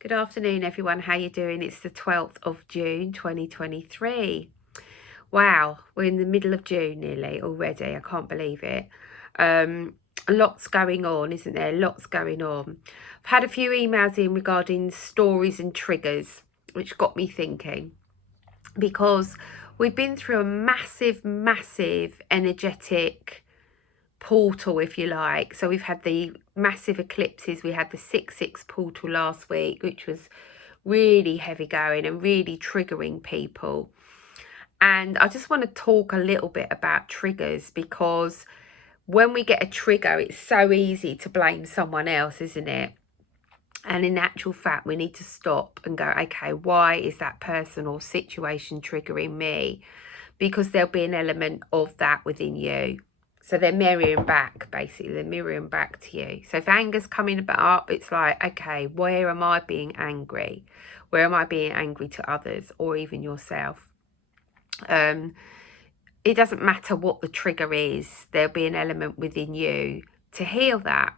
Good afternoon, everyone. How you doing? It's the 12th of June, 2023. Wow, we're in the middle of June nearly already. I can't believe it. Lots going on, isn't there? Lots going on. I've had a few emails in regarding stories and triggers, which got me thinking, because we've been through a massive energetic portal, if you like. So we've had the massive eclipses. We had the 6/6 portal last week, which was really heavy going and really triggering people. And I just want to talk a little bit about triggers, because when we get a trigger, it's so easy to blame someone else, isn't it? And in actual fact, we need to stop and go, okay, why is that person or situation triggering me? Because there'll be an element of that within you. So they're mirroring back, basically. They're mirroring back to you. So if anger's coming up, it's like, okay, where am I being angry? Where am I being angry to others or even yourself? It doesn't matter what the trigger is. There'll be an element within you to heal that.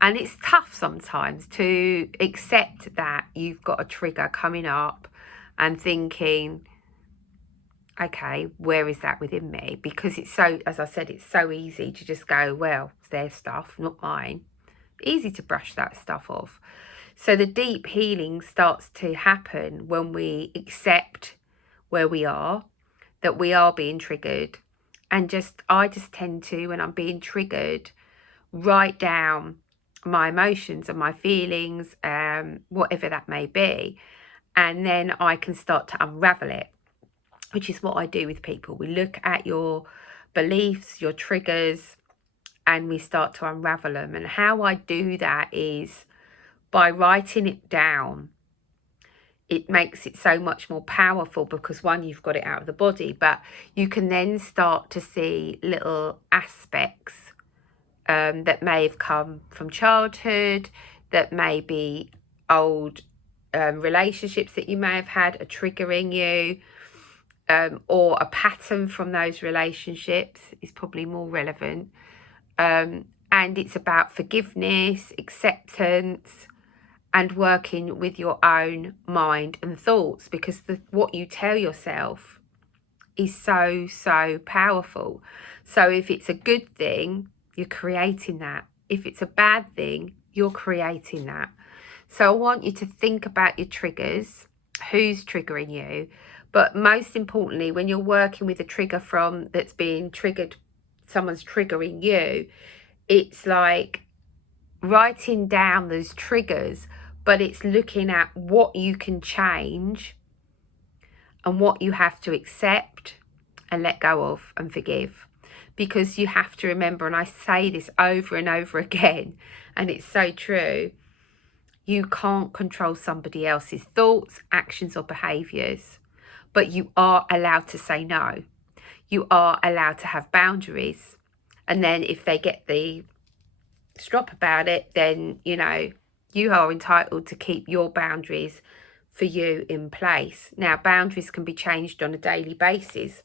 And it's tough sometimes to accept that you've got a trigger coming up and thinking, okay, where is that within me? Because it's so, as I said, it's so easy to just go, well, it's their stuff, not mine. Easy to brush that stuff off. So the deep healing starts to happen when we accept where we are, that we are being triggered. And I just tend to, when I'm being triggered, write down my emotions and my feelings, whatever that may be. And then I can start to unravel it, which is what I do with people. We look at your beliefs, your triggers, and we start to unravel them. And how I do that is by writing it down. It makes it so much more powerful because, one, you've got it out of the body, but you can then start to see little aspects that may have come from childhood, that may be old relationships that you may have had are triggering you, or a pattern from those relationships is probably more relevant. And it's about forgiveness, acceptance, and working with your own mind and thoughts, because what you tell yourself is so powerful. So if it's a good thing, you're creating that. If it's a bad thing, you're creating that. So I want you to think about your triggers, who's triggering you, but most importantly, when you're working with a trigger that's being triggered, someone's triggering you, it's like writing down those triggers, but it's looking at what you can change and what you have to accept and let go of and forgive. Because you have to remember, and I say this over and over again, and it's so true, you can't control somebody else's thoughts, actions, or behaviours, but you are allowed to say no. You are allowed to have boundaries. And then if they get the strop about it, then, you are entitled to keep your boundaries for you in place. Now, boundaries can be changed on a daily basis.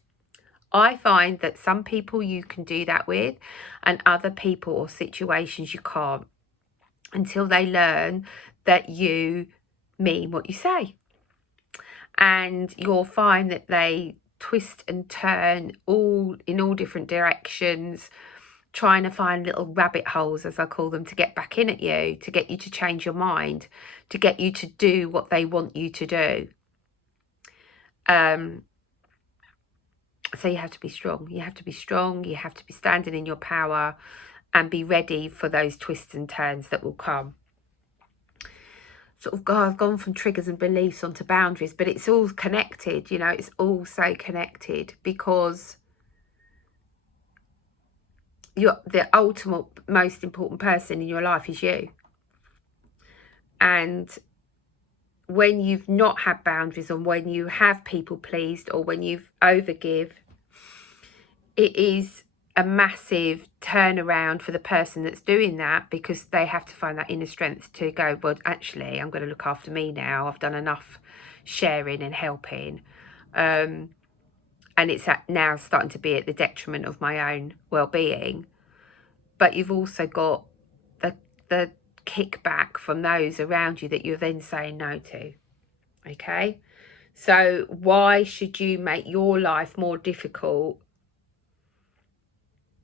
I find that some people you can do that with, and other people or situations you can't, until they learn that you mean what you say. And you'll find that they twist and turn in all different directions, trying to find little rabbit holes, as I call them, to get back in at you, to get you to change your mind, to get you to do what they want you to do. So you have to be strong. You have to be strong. You have to be standing in your power and be ready for those twists and turns that will come. I've gone from triggers and beliefs onto boundaries, but it's all connected, it's all so connected, because the ultimate, most important person in your life is you. And when you've not had boundaries, and when you have people pleased, or when you've overgive, it is a massive turnaround for the person that's doing that, because they have to find that inner strength to go, well, actually, I'm going to look after me now. I've done enough sharing and helping. And it's now starting to be at the detriment of my own well-being. But you've also got the kickback from those around you that you're then saying no to. Okay? So why should you make your life more difficult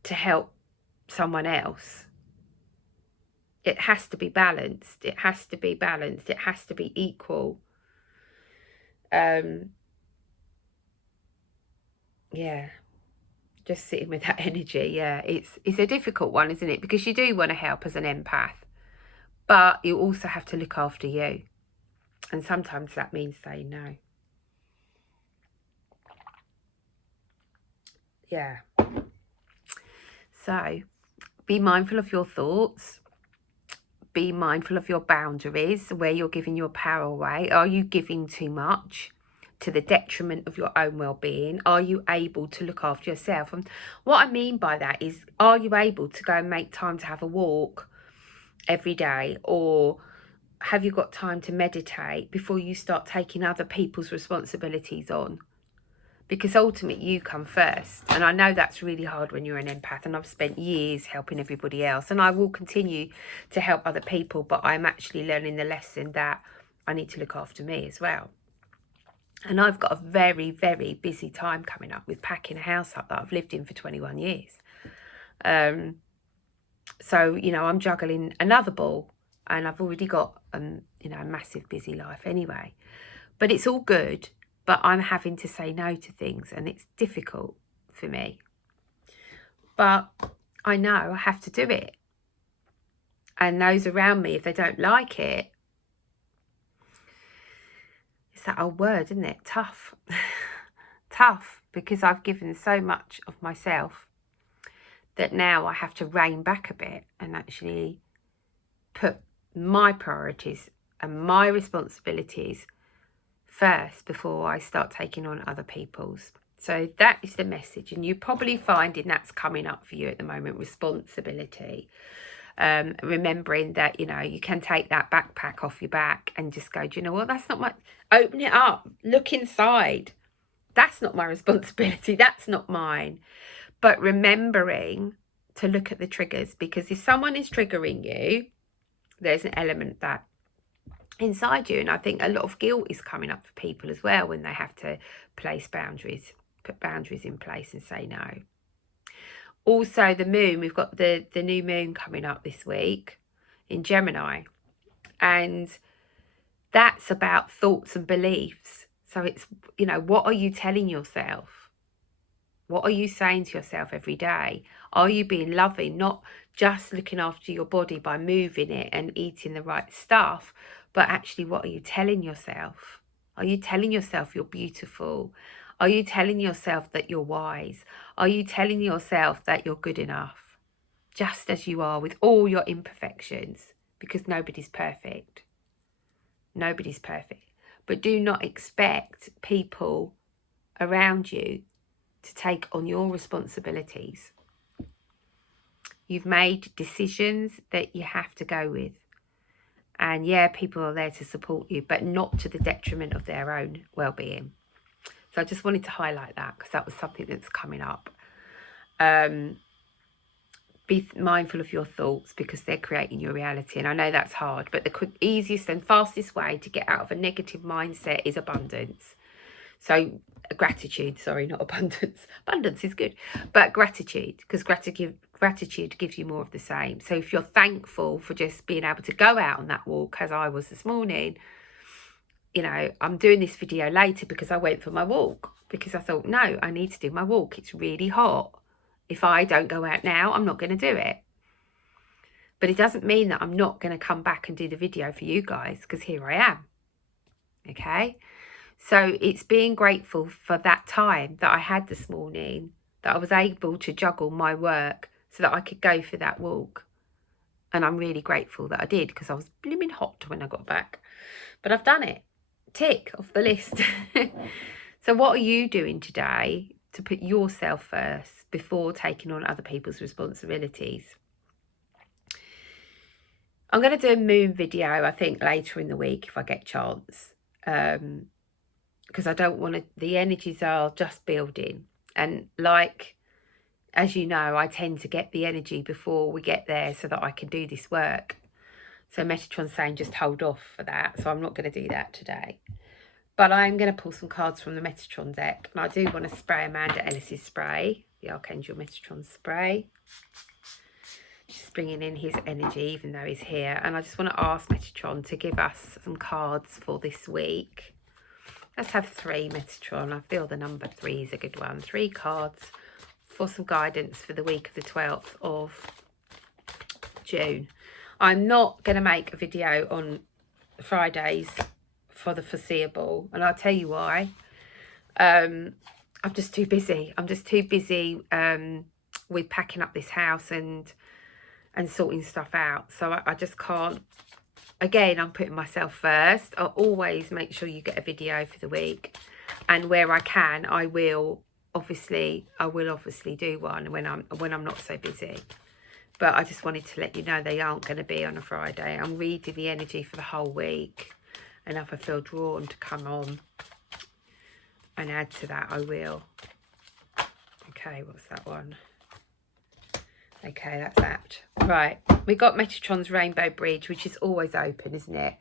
to help someone else? It has to be balanced. It has to be balanced. It has to be equal. Yeah, just sitting with that energy. Yeah, it's a difficult one, isn't it? Because you do want to help as an empath, but you also have to look after you. And sometimes that means saying no. Yeah. So be mindful of your thoughts. Be mindful of your boundaries, where you're giving your power away. Are you giving too much to the detriment of your own well-being? Are you able to look after yourself? And what I mean by that is, are you able to go and make time to have a walk every day? Or have you got time to meditate before you start taking other people's responsibilities on? Because ultimately you come first. And I know that's really hard when you're an empath, and I've spent years helping everybody else, and I will continue to help other people, but I'm actually learning the lesson that I need to look after me as well. And I've got a very, very busy time coming up with packing a house up that I've lived in for 21 years. So, you know, I'm juggling another ball, and I've already got, you know, a massive busy life anyway. But it's all good. But I'm having to say no to things, and it's difficult for me. But I know I have to do it. And those around me, if they don't like it, it's that old word, isn't it? Tough. Tough, because I've given so much of myself that now I have to rein back a bit and actually put my priorities and my responsibilities first before I start taking on other people's. So that is the message, and you're probably finding that's coming up for you at the moment, responsibility. Remembering that, you know, you can take that backpack off your back and just go, do you know what, that's not my, open it up, look inside. That's not my responsibility, that's not mine. But remembering to look at the triggers, because if someone is triggering you, there's an element that inside you, and I think a lot of guilt is coming up for people as well when they have to place boundaries, put boundaries in place and say no. Also the moon, we've got the new moon coming up this week in Gemini, and that's about thoughts and beliefs. So it's, you know, what are you telling yourself? What are you saying to yourself every day? Are you being loving, not just looking after your body by moving it and eating the right stuff, but actually what are you telling yourself? Are you telling yourself you're beautiful? Are you telling yourself that you're wise? Are you telling yourself that you're good enough, just as you are, with all your imperfections? Because nobody's perfect. Nobody's perfect. But do not expect people around you to take on your responsibilities. You've made decisions that you have to go with. And yeah, people are there to support you, but not to the detriment of their own well-being. So I just wanted to highlight that, because that was something that's coming up. Be mindful of your thoughts, because they're creating your reality. And I know that's hard, but the easiest and fastest way to get out of a negative mindset is abundance. So gratitude, sorry, not abundance. Abundance is good, but gratitude, because gratitude gives you more of the same. So if you're thankful for just being able to go out on that walk, as I was this morning, you know, I'm doing this video later because I went for my walk, because I thought, no, I need to do my walk. It's really hot. If I don't go out now, I'm not going to do it. But it doesn't mean that I'm not going to come back and do the video for you guys, because here I am. Okay. So it's being grateful for that time that I had this morning, that I was able to juggle my work so that I could go for that walk. And I'm really grateful that I did, because I was blooming hot when I got back. But I've done it. Tick off the list. So what are you doing today to put yourself first before taking on other people's responsibilities? I'm going to do a moon video, I think, later in the week if I get a chance. Because I don't want to, the energies are just building. And like, as you know, I tend to get the energy before we get there so that I can do this work. So Metatron's saying just hold off for that. So I'm not going to do that today. But I'm going to pull some cards from the Metatron deck. And I do want to spray Amanda Ellis's spray, the Archangel Metatron spray. Just bringing in his energy, even though he's here. And I just want to ask Metatron to give us some cards for this week. Let's have 3, Metatron. I feel the number 3 is a good one. 3 cards for some guidance for the week of the 12th of June. I'm not going to make a video on Fridays for the foreseeable, and I'll tell you why. I'm just too busy. I'm just too busy with packing up this house and sorting stuff out. So I just can't. Again, I'm putting myself first. I'll always make sure you get a video for the week, and where I can, I will obviously do one when I'm not so busy. But I just wanted to let you know they aren't going to be on a Friday. I'm reading the energy for the whole week. And if I feel drawn to come on and add to that, I will. Okay, what's that one? Okay, that's apt. Right, we got Metatron's Rainbow Bridge, which is always open, isn't it?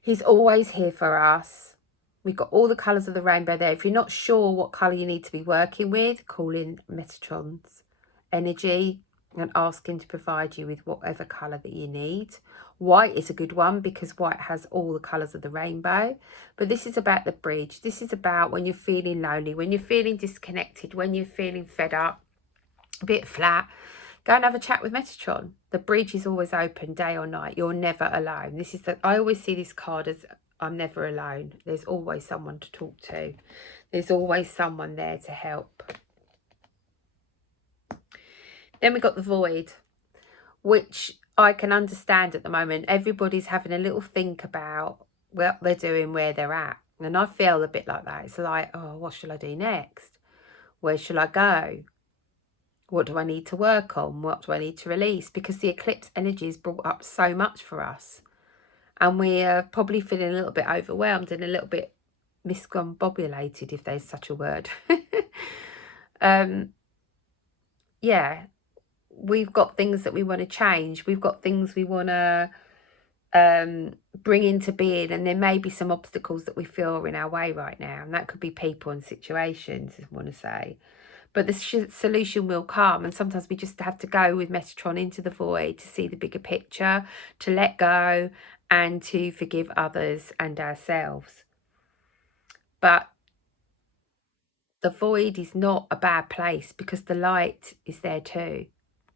He's always here for us. We've got all the colours of the rainbow there. If you're not sure what colour you need to be working with, call in Metatron's energy and ask him to provide you with whatever colour that you need. White is a good one because white has all the colours of the rainbow. But this is about the bridge. This is about when you're feeling lonely, when you're feeling disconnected, when you're feeling fed up, a bit flat. Go and have a chat with Metatron. The bridge is always open, day or night. You're never alone. This is I always see this card as I'm never alone. There's always someone to talk to. There's always someone there to help. Then we got the void, which I can understand at the moment. Everybody's having a little think about what they're doing, where they're at. And I feel a bit like that. It's like, oh, what shall I do next? Where shall I go? What do I need to work on? What do I need to release? Because the eclipse energy has brought up so much for us. And we are probably feeling a little bit overwhelmed and a little bit miscombobulated, if there's such a word. Yeah. We've got things that we want to change. We've got things we want to bring into being, and there may be some obstacles that we feel are in our way right now, and that could be people and situations, I want to say. But the solution will come, and sometimes we just have to go with Metatron into the void to see the bigger picture, to let go, and to forgive others and ourselves. But the void is not a bad place because the light is there too.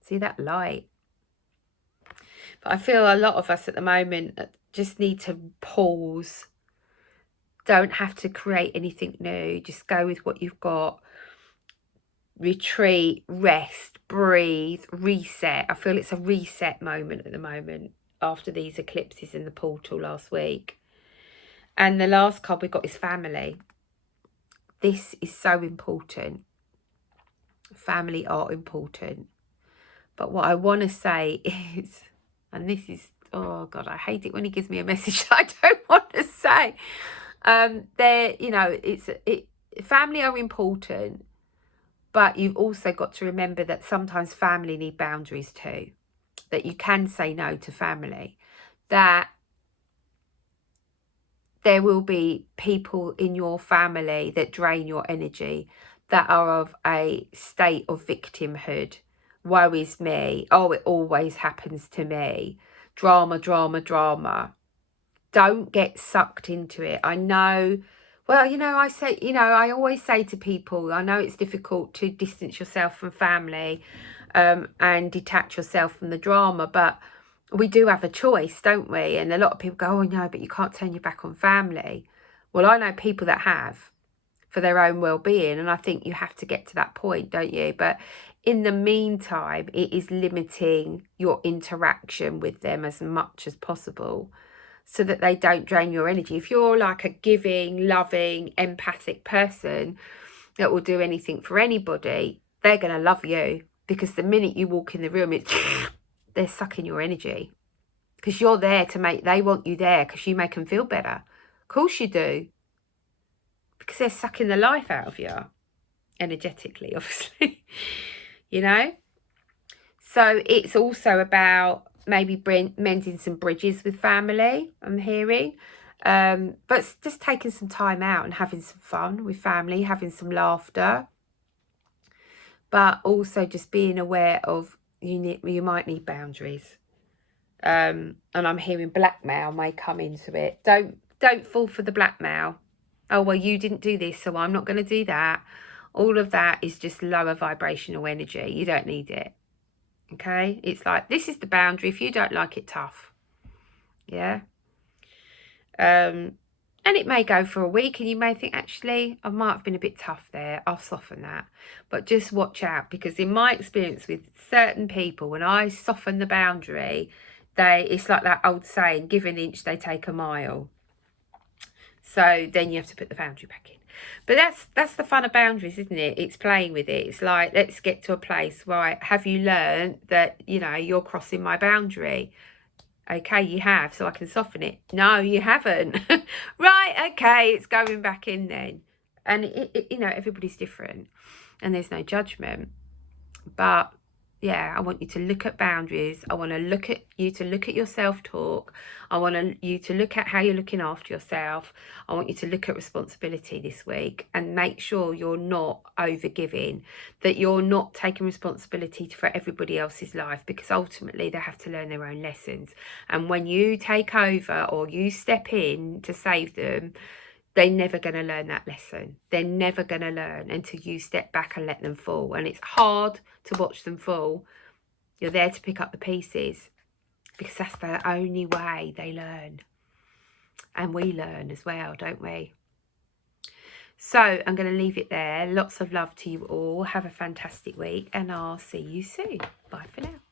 See that light? But I feel a lot of us at the moment just need to pause. Don't have to create anything new. Just go with what you've got. Retreat, rest, breathe, reset. I feel it's a reset moment at the moment after these eclipses in the portal last week. And the last card we got is family. This is so important. Family are important. But what I want to say is, and this is, oh God, I hate it when he gives me a message that I don't want to say. You know, family are important, but you've also got to remember that sometimes family need boundaries too. That you can say no to family. That there will be people in your family that drain your energy, that are of a state of victimhood. Woe is me. Oh, it always happens to me. Drama, drama, drama. Don't get sucked into it. I know, well, you know, I always say to people, I know it's difficult to distance yourself from family and detach yourself from the drama, but we do have a choice, don't we? And a lot of people go, oh no, but you can't turn your back on family. Well, I know people that have, for their own well-being, and I think you have to get to that point, don't you? But in the meantime, it is limiting your interaction with them as much as possible so that they don't drain your energy. If you're like a giving, loving, empathic person that will do anything for anybody, they're going to love you, because the minute you walk in the room, they're sucking your energy, because you're there to they want you there because you make them feel better. Of course you do, because they're sucking the life out of you, energetically, obviously, you know? So it's also about maybe mending some bridges with family, I'm hearing. But just taking some time out and having some fun with family, having some laughter. But also just being aware of you might need boundaries. And I'm hearing blackmail may come into it. Don't fall for the blackmail. Oh, well, you didn't do this, so I'm not going to do that. All of that is just lower vibrational energy. You don't need it. Okay? It's like, this is the boundary. If you don't like it, tough. Yeah? And it may go for a week and you may think, actually, I might have been a bit tough there. I'll soften that. But just watch out, because in my experience with certain people, when I soften the boundary, it's like that old saying, give an inch, they take a mile. So then you have to put the boundary back in. But that's the fun of boundaries, isn't it? It's playing with it. It's like, let's get to a place, right? Have you learned that, you're crossing my boundary? Okay, you have, so I can soften it. No, you haven't. Right, okay, it's going back in then. And, everybody's different and there's no judgment. But, yeah, I want you to look at boundaries. I want you to look at your self-talk. I want you to look at how you're looking after yourself. I want you to look at responsibility this week and make sure you're not over-giving, that you're not taking responsibility for everybody else's life, because ultimately they have to learn their own lessons. And when you take over or you step in to save them, they're never going to learn that lesson. They're never going to learn until you step back and let them fall. And it's hard to watch them fall. You're there to pick up the pieces, because that's the only way they learn. And we learn as well, don't we? So I'm going to leave it there. Lots of love to you all. Have a fantastic week, and I'll see you soon. Bye for now.